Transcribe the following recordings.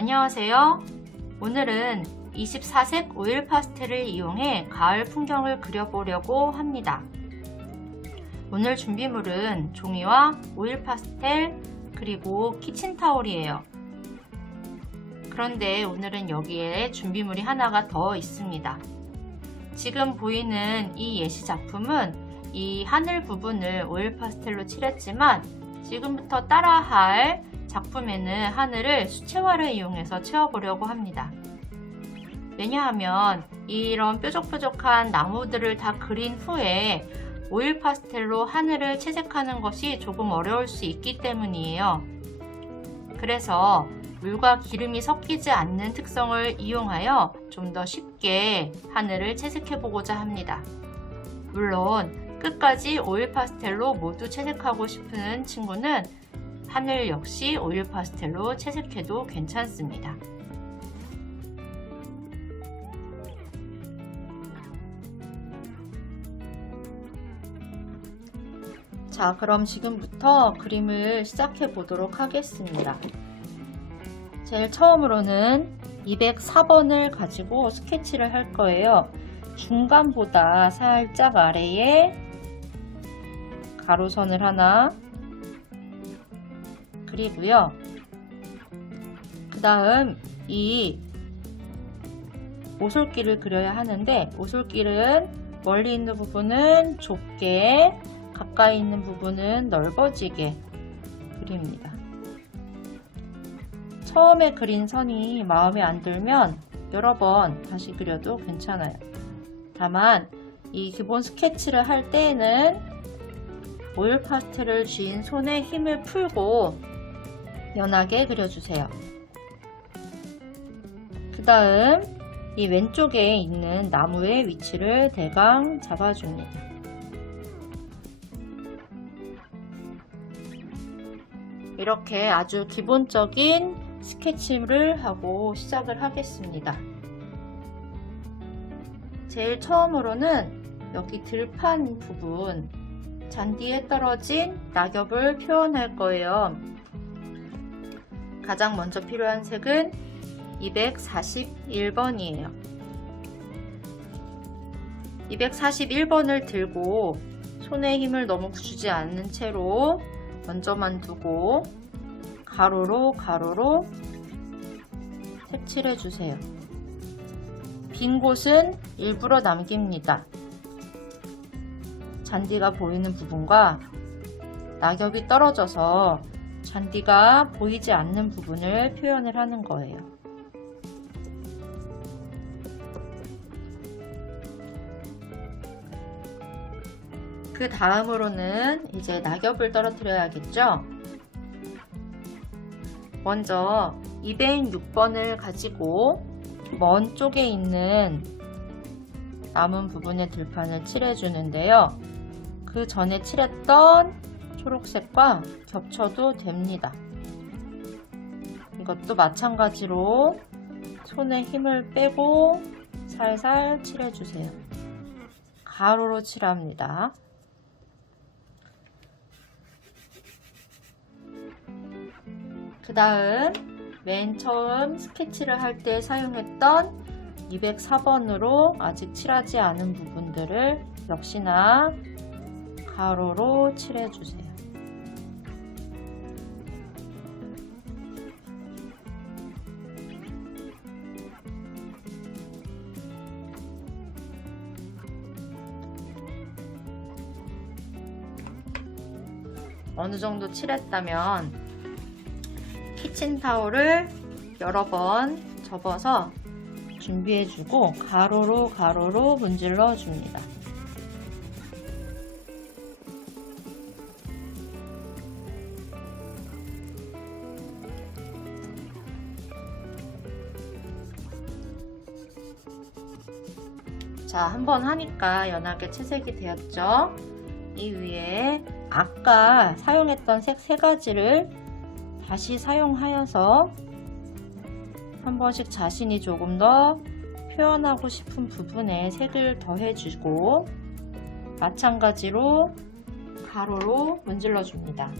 안녕하세요. 오늘은 24색 오일 파스텔을 이용해 가을 풍경을 그려보려고 합니다. 오늘 준비물은 종이와 오일 파스텔 그리고 키친타올이에요. 그런데 오늘은 여기에 준비물이 하나가 더 있습니다. 지금 보이는 이 예시 작품은 이 하늘 부분을 오일 파스텔로 칠했지만 지금부터 따라할 작품에는 하늘을 수채화를 이용해서 채워보려고 합니다. 왜냐하면 이런 뾰족뾰족한 나무들을 다 그린 후에 오일 파스텔로 하늘을 채색하는 것이 조금 어려울 수 있기 때문이에요. 그래서 물과 기름이 섞이지 않는 특성을 이용하여 좀 더 쉽게 하늘을 채색해 보고자 합니다. 물론 끝까지 오일 파스텔로 모두 채색하고 싶은 친구는 하늘 역시 오일 파스텔로 채색해도 괜찮습니다. 자, 그럼 지금부터 그림을 시작해 보도록 하겠습니다. 제일 처음으로는 204번을 가지고 스케치를 할 거예요. 중간보다 살짝 아래에 가로선을 하나 그리고요. 그 다음 이 오솔길을 그려야 하는데 오솔길은 멀리 있는 부분은 좁게 가까이 있는 부분은 넓어지게 그립니다. 처음에 그린 선이 마음에 안 들면 여러 번 다시 그려도 괜찮아요. 다만 이 기본 스케치를 할 때에는 오일 파스텔을 쥐인 손에 힘을 풀고 연하게 그려주세요. 그 다음 이 왼쪽에 있는 나무의 위치를 대강 잡아줍니다. 이렇게 아주 기본적인 스케치를 하고 시작을 하겠습니다. 제일 처음으로는 여기 들판 부분 잔디에 떨어진 낙엽을 표현할 거예요. 가장 먼저 필요한 색은 241번이에요. 241번을 들고 손에 힘을 너무 주지 않는 채로 먼저만 두고 가로로 가로로 색칠해 주세요. 빈 곳은 일부러 남깁니다. 잔디가 보이는 부분과 낙엽이 떨어져서 잔디가 보이지 않는 부분을 표현을 하는 거예요. 그 다음으로는 이제 낙엽을 떨어뜨려야겠죠? 먼저 206번을 가지고 먼 쪽에 있는 남은 부분의 들판을 칠해주는데요. 그 전에 칠했던 초록색과 겹쳐도 됩니다. 이것도 마찬가지로 손에 힘을 빼고 살살 칠해주세요. 가로로 칠합니다. 그 다음 맨 처음 스케치를 할 때 사용했던 204번으로 아직 칠하지 않은 부분들을 역시나 가로로 칠해주세요. 어느 정도 칠했다면 키친타올을 여러 번 접어서 준비해주고 가로로 가로로 문질러 줍니다. 자, 한번 하니까 연하게 채색이 되었죠? 이 위에 아까 사용했던 색 3가지를 다시 사용하여서 한 번씩 자신이 조금 더 표현하고 싶은 부분에 색을 더해주고 마찬가지로 가로로 문질러 줍니다.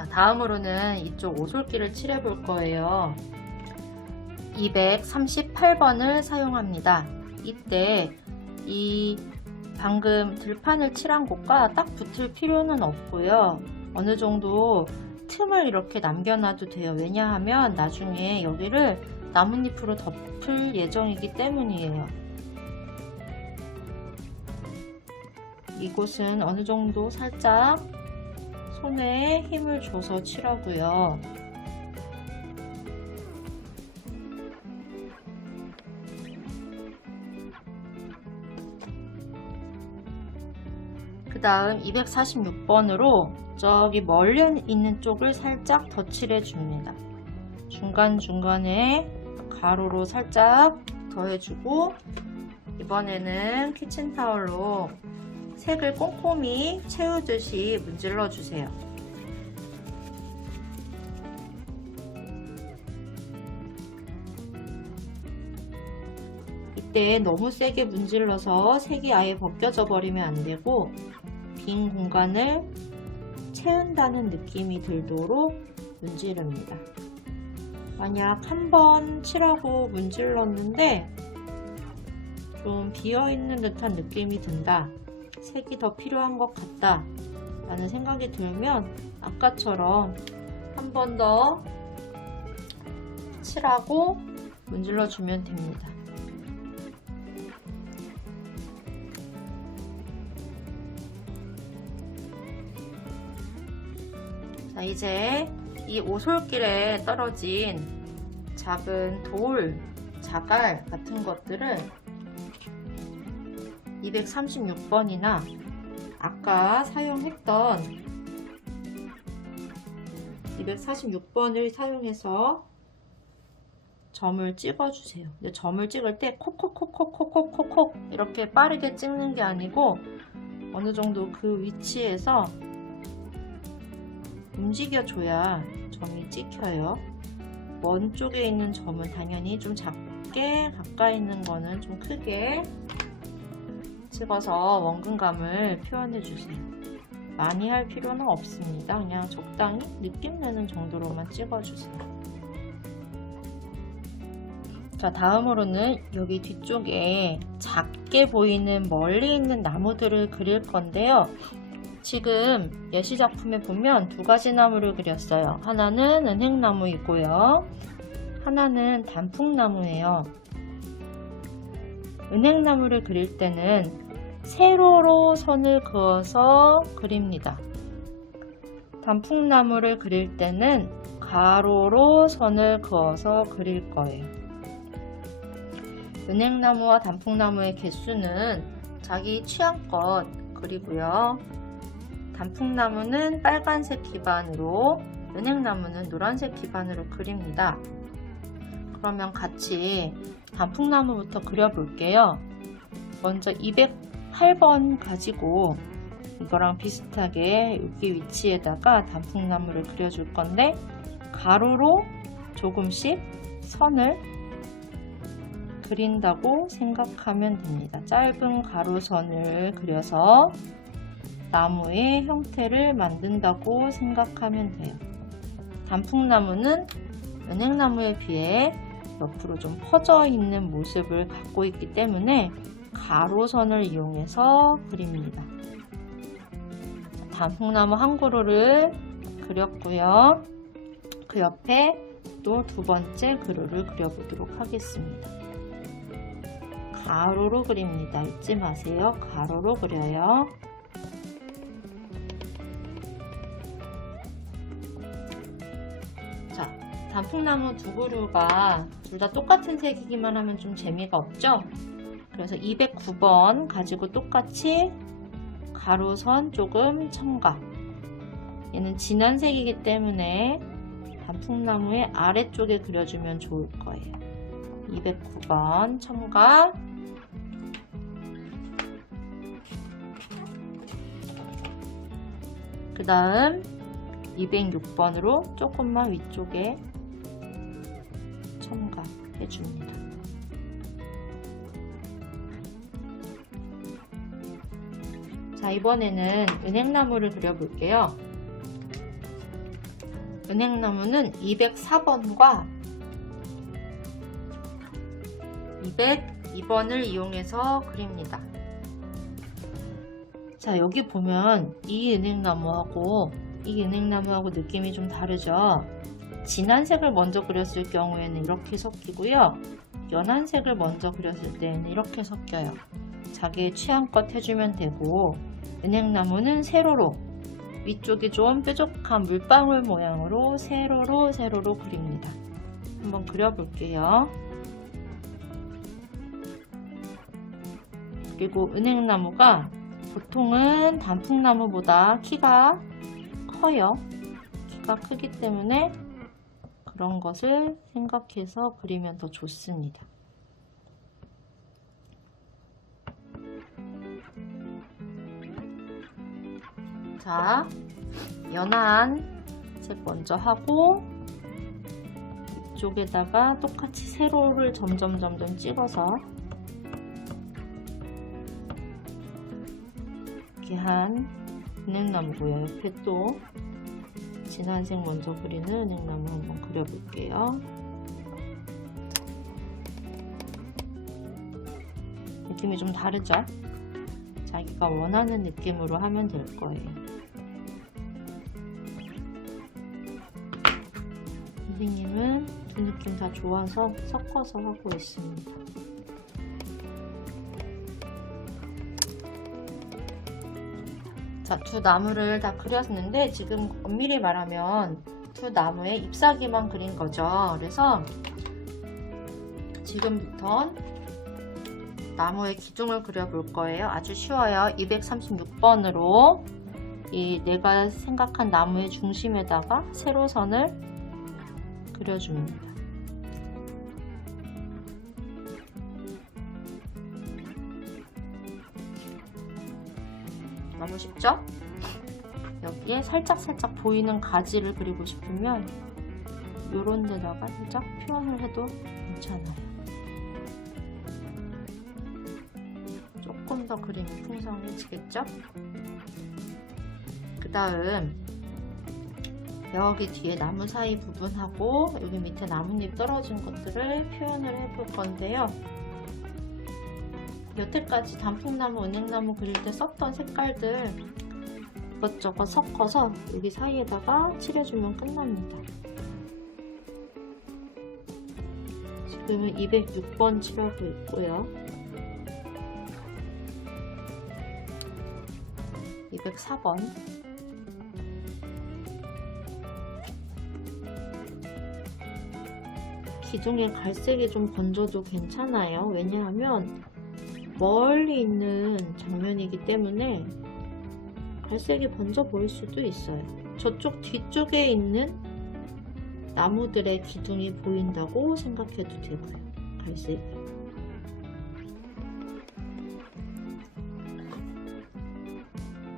자, 다음으로는 이쪽 오솔길을 칠해 볼 거예요. 238번을 사용합니다. 이때 이 방금 들판을 칠한 곳과 딱 붙을 필요는 없고요. 어느 정도 틈을 이렇게 남겨놔도 돼요. 왜냐하면 나중에 여기를 나뭇잎으로 덮을 예정이기 때문이에요. 이곳은 어느 정도 살짝 손에 힘을 줘서 칠하고요. 그 다음 246번으로 저기 멀리 있는 쪽을 살짝 덧칠해 줍니다. 중간중간에 가로로 살짝 더해주고, 이번에는 키친타올로 색을 꼼꼼히 채우듯이 문질러 주세요. 이때 너무 세게 문질러서 색이 아예 벗겨져 버리면 안 되고, 빈 공간을 채운다는 느낌이 들도록 문지릅니다. 만약 한 번 칠하고 문질렀는데 좀 비어있는 듯한 느낌이 든다, 색이 더 필요한 것 같다 라는 생각이 들면 아까처럼 한 번 더 칠하고 문질러 주면 됩니다. 자, 이제 이 오솔길에 떨어진 작은 돌, 자갈 같은 것들을 236번이나 아까 사용했던 246번을 사용해서 점을 찍어주세요. 근데 점을 찍을 때 콕콕콕콕콕콕콕 이렇게 빠르게 찍는 게 아니고 어느 정도 그 위치에서 움직여줘야 점이 찍혀요. 먼 쪽에 있는 점은 당연히 좀 작게, 가까이 있는 거는 좀 크게 찍어서 원근감을 표현해 주세요. 많이 할 필요는 없습니다. 그냥 적당히 느낌 내는 정도로만 찍어주세요. 자, 다음으로는 여기 뒤쪽에 작게 보이는 멀리 있는 나무들을 그릴 건데요. 지금 예시작품에 보면 두 가지 나무를 그렸어요. 하나는 은행나무이고요. 하나는 단풍나무예요. 은행나무를 그릴 때는 세로로 선을 그어서 그립니다. 단풍나무를 그릴 때는 가로로 선을 그어서 그릴 거예요. 은행나무와 단풍나무의 개수는 자기 취향껏 그리고요. 단풍나무는 빨간색 기반으로, 은행나무는 노란색 기반으로 그립니다. 그러면 같이 단풍나무부터 그려볼게요. 먼저 208번 가지고 이거랑 비슷하게 여기 위치에다가 단풍나무를 그려줄 건데, 가로로 조금씩 선을 그린다고 생각하면 됩니다. 짧은 가로선을 그려서 나무의 형태를 만든다고 생각하면 돼요. 단풍나무는 은행나무에 비해 옆으로 좀 퍼져 있는 모습을 갖고 있기 때문에 가로선을 이용해서 그립니다. 단풍나무 한 그루를 그렸고요. 그 옆에 또 두 번째 그루를 그려보도록 하겠습니다. 가로로 그립니다. 잊지 마세요. 가로로 그려요. 자, 단풍나무 두 그루가 둘 다 똑같은 색이기만 하면 좀 재미가 없죠? 그래서 209번 가지고 똑같이 가로선 조금 첨가. 얘는 진한 색이기 때문에 단풍나무의 아래쪽에 그려주면 좋을 거예요. 209번 첨가. 그 다음 206번으로 조금만 위쪽에 첨가해 줍니다. 자, 이번에는 은행나무를 그려볼게요. 은행나무는 204번과 202번을 이용해서 그립니다. 자, 여기 보면 이 은행나무하고 느낌이 좀 다르죠? 진한 색을 먼저 그렸을 경우에는 이렇게 섞이고요. 연한 색을 먼저 그렸을 때는 이렇게 섞여요. 자기의 취향껏 해주면 되고, 은행나무는 세로로, 위쪽이 좀 뾰족한 물방울 모양으로 세로로 그립니다. 한번 그려볼게요. 그리고 은행나무가 보통은 단풍나무보다 키가 커요. 키가 크기 때문에 그런 것을 생각해서 그리면 더 좋습니다. 자, 연한 색 먼저 하고 이쪽에다가 똑같이 세로를 점점 찍어서 이렇게 한 은행나무고요. 옆에 또 진한색 먼저 그리는 은행나무 한번 그려볼게요. 느낌이 좀 다르죠? 자기가 원하는 느낌으로 하면 될 거예요. 선생님은 두 느낌 다 좋아서 섞어서 하고 있습니다. 자, 두 나무를 다 그렸는데 지금 엄밀히 말하면 두 나무의 잎사귀만 그린 거죠. 그래서 지금부터 나무의 기둥을 그려볼 거예요. 아주 쉬워요. 236번으로 이 내가 생각한 나무의 중심에다가 세로선을 그려줍니다. 너무 쉽죠? 여기에 살짝 보이는 가지를 그리고 싶으면 요런 데다가 살짝 표현을 해도 괜찮아요. 조금 더 그림이 풍성해지겠죠? 그 다음 여기 뒤에 나무 사이 부분하고 여기 밑에 나뭇잎 떨어진 것들을 표현을 해볼 건데요. 여태까지 단풍나무, 은행나무 그릴 때 썼던 색깔들 이것저것 섞어서 여기 사이에다가 칠해주면 끝납니다. 지금은 206번 칠하고 있고요. 204번 기둥에 갈색이 좀 번져도 괜찮아요. 왜냐하면 멀리 있는 장면이기 때문에 갈색이 번져 보일 수도 있어요. 저쪽 뒤쪽에 있는 나무들의 기둥이 보인다고 생각해도 되고요. 갈색이.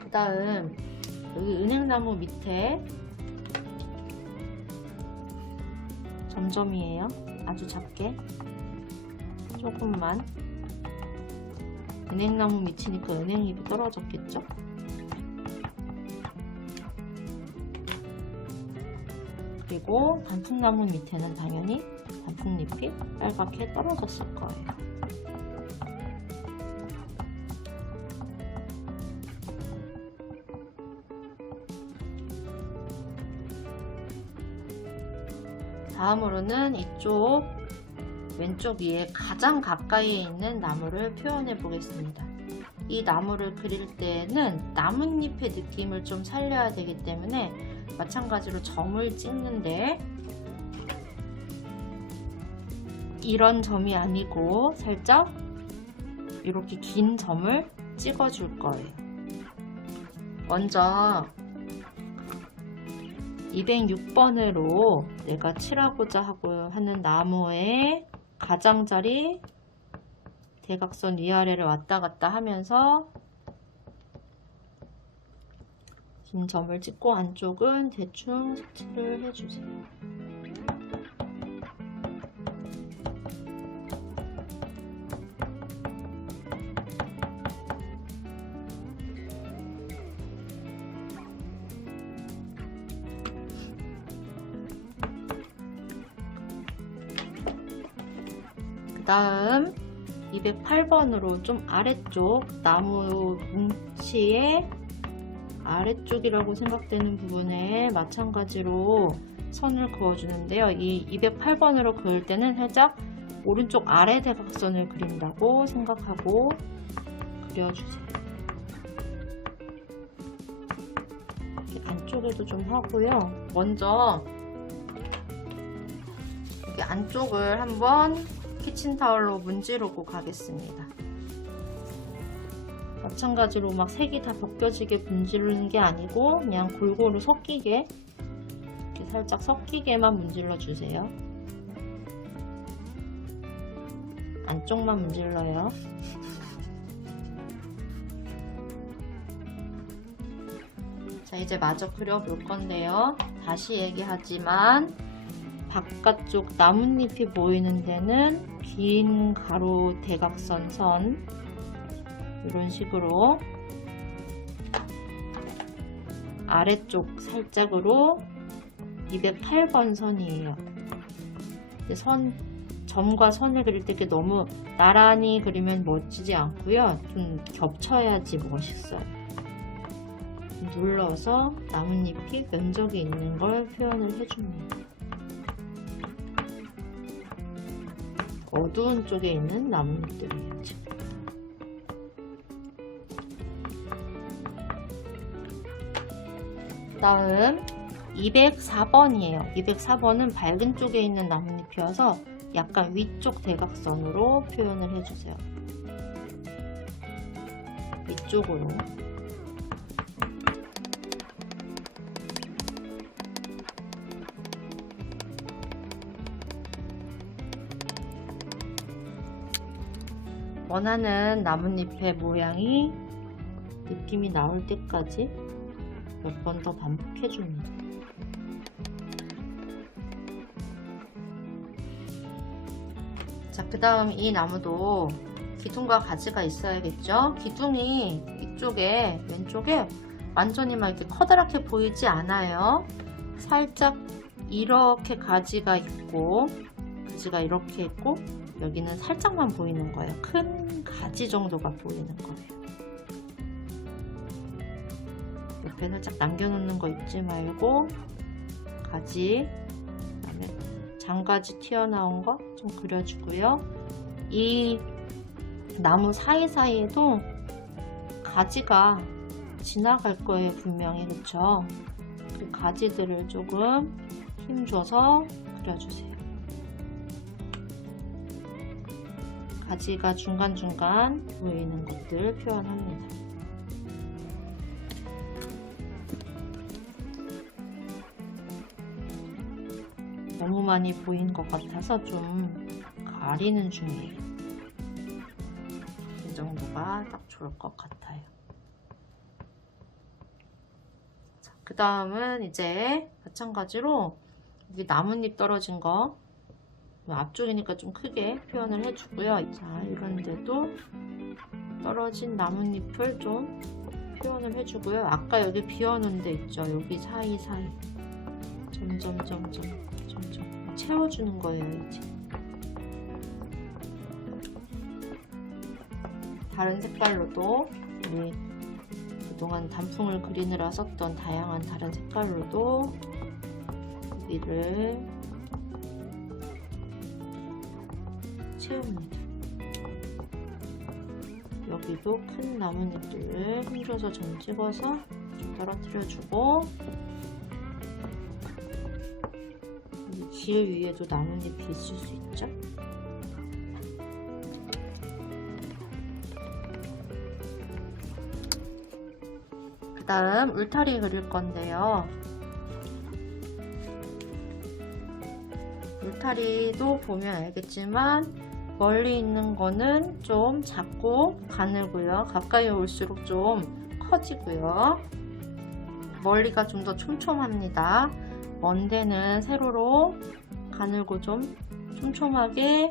그 다음 여기 은행나무 밑에 점점이에요. 아주 작게 조금만. 은행나무 밑이니까 은행잎이 떨어졌겠죠? 그리고 단풍나무 밑에는 당연히 단풍잎이 빨갛게 떨어졌을 거예요. 다음으로는 이쪽 왼쪽 위에 가장 가까이에 있는 나무를 표현해 보겠습니다. 이 나무를 그릴 때는 나뭇잎의 느낌을 좀 살려야 되기 때문에 마찬가지로 점을 찍는데 이런 점이 아니고 살짝 이렇게 긴 점을 찍어 줄 거예요. 먼저 206번으로 내가 칠하고자 하는 나무의 가장자리 대각선 위아래를 왔다 갔다 하면서 긴 점을 찍고 안쪽은 대충 색칠을 해주세요. 그 다음 208번으로 좀 아래쪽 나무 뭉치의 아래쪽이라고 생각되는 부분에 마찬가지로 선을 그어주는데요. 이 208번으로 그을 때는 살짝 오른쪽 아래 대각선을 그린다고 생각하고 그려주세요. 안쪽에도 좀 하고요. 먼저 여기 안쪽을 한번 키친타올로 문지르고 가겠습니다. 마찬가지로 막 색이 다 벗겨지게 문지르는 게 아니고 그냥 골고루 섞이게 이렇게 살짝 섞이게만 문질러 주세요. 안쪽만 문질러요. 자, 이제 마저 그려볼 건데요. 다시 얘기하지만 바깥쪽 나뭇잎이 보이는 데는 긴 가로 대각선 선 이런 식으로 아래쪽 살짝으로 208번 선이에요. 점과 선을 그릴 때 너무 나란히 그리면 멋지지 않고요. 좀 겹쳐야지 멋있어요. 눌러서 나뭇잎이 면적이 있는 걸 표현을 해줍니다. 어두운 쪽에 있는 나뭇잎들이에요. 다음 204번이에요. 204번은 밝은 쪽에 있는 나뭇잎이어서 약간 위쪽 대각선으로 표현을 해주세요. 위쪽으로. 원하는 나뭇잎의 모양이 느낌이 나올 때까지 몇 번 더 반복해 줍니다. 자, 그 다음 이 나무도 기둥과 가지가 있어야겠죠? 기둥이 이쪽에 왼쪽에 완전히 막 이렇게 커다랗게 보이지 않아요. 살짝 이렇게 가지가 있고 가지가 이렇게 있고 여기는 살짝만 보이는 거예요. 큰 가지 정도가 보이는 거예요. 옆에 살짝 남겨놓는 거 잊지 말고 가지, 그다음에 장가지 튀어나온 거 좀 그려주고요. 이 나무 사이사이에도 가지가 지나갈 거예요. 분명히. 그쵸? 그 가지들을 조금 힘줘서 그려주세요. 가지가 중간중간 보이는 것들 표현합니다. 너무 많이 보인 것 같아서 좀 가리는 중이에요. 이 정도가 딱 좋을 것 같아요. 그 다음은 이제 마찬가지로 여기 나뭇잎 떨어진 거 앞쪽이니까 좀 크게 표현을 해주고요. 자, 이런 데도 떨어진 나뭇잎을 좀 표현을 해주고요. 아까 여기 비워놓은 데 있죠. 여기 사이사이 점점 채워주는 거예요. 이제 다른 색깔로도 우리 그동안 단풍을 그리느라 썼던 다양한 다른 색깔로도 여기를 채웁니다. 여기도 큰 나뭇잎들을 힘줘서 점 찍어서 좀 떨어뜨려주고 여기 길 위에도 나뭇잎이 있을 수 있죠. 그 다음 울타리 그릴 건데요. 울타리도 보면 알겠지만 멀리 있는 거는 좀 작고 가늘고요. 가까이 올수록 좀 커지고요. 멀리가 좀 더 촘촘합니다. 먼 데는 세로로 가늘고 좀 촘촘하게,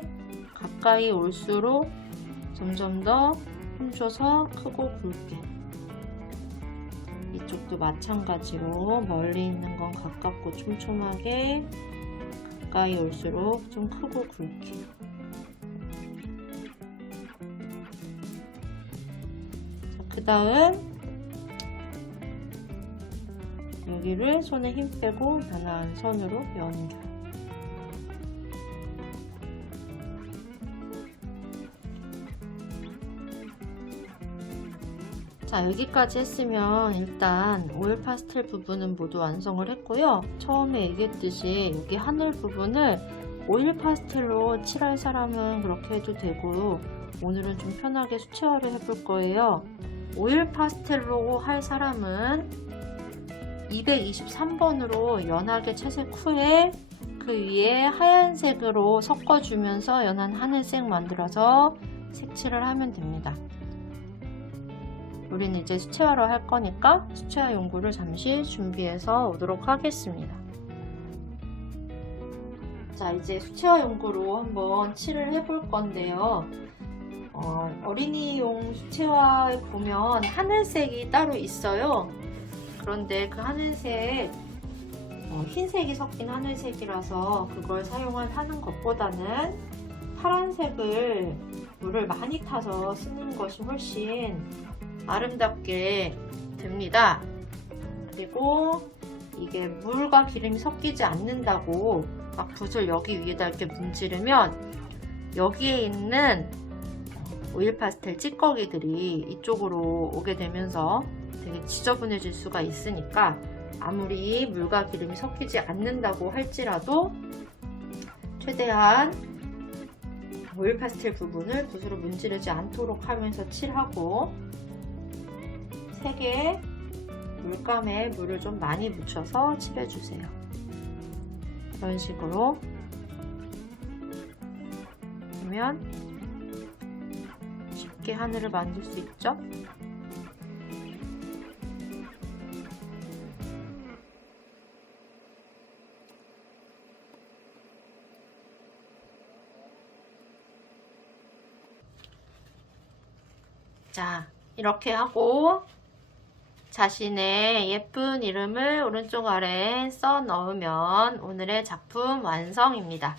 가까이 올수록 점점 더 힘줘서 크고 굵게. 이쪽도 마찬가지로 멀리 있는 건 가깝고 촘촘하게, 가까이 올수록 좀 크고 굵게. 그 다음 여기를 손에 힘 빼고 연한 선으로 연결. 자, 여기까지 했으면 일단 오일 파스텔 부분은 모두 완성을 했고요. 처음에 얘기했듯이 여기 하늘 부분을 오일 파스텔로 칠할 사람은 그렇게 해도 되고, 오늘은 좀 편하게 수채화를 해볼 거예요. 오일 파스텔로 할 사람은 223번으로 연하게 채색 후에 그 위에 하얀색으로 섞어주면서 연한 하늘색 만들어서 색칠을 하면 됩니다. 우리는 이제 수채화로 할 거니까 수채화 용구를 잠시 준비해서 오도록 하겠습니다. 자, 이제 수채화 용구로 한번 칠을 해볼 건데요. 어린이용 수채화에 보면 하늘색이 따로 있어요. 그런데 그 하늘색, 흰색이 섞인 하늘색이라서 그걸 사용하는 것보다는 파란색을 물을 많이 타서 쓰는 것이 훨씬 아름답게 됩니다. 그리고 이게 물과 기름이 섞이지 않는다고 막 붓을 여기 위에다 이렇게 문지르면 여기에 있는 오일 파스텔 찌꺼기들이 이쪽으로 오게 되면서 되게 지저분해질 수가 있으니까, 아무리 물과 기름이 섞이지 않는다고 할지라도 최대한 오일 파스텔 부분을 붓으로 문지르지 않도록 하면서 칠하고, 색에 물감에 물을 좀 많이 묻혀서 칠해주세요. 이런 식으로 보면 쉽게 하늘을 만들 수 있죠? 자, 이렇게 하고 자신의 예쁜 이름을 오른쪽 아래에 써 넣으면 오늘의 작품 완성입니다.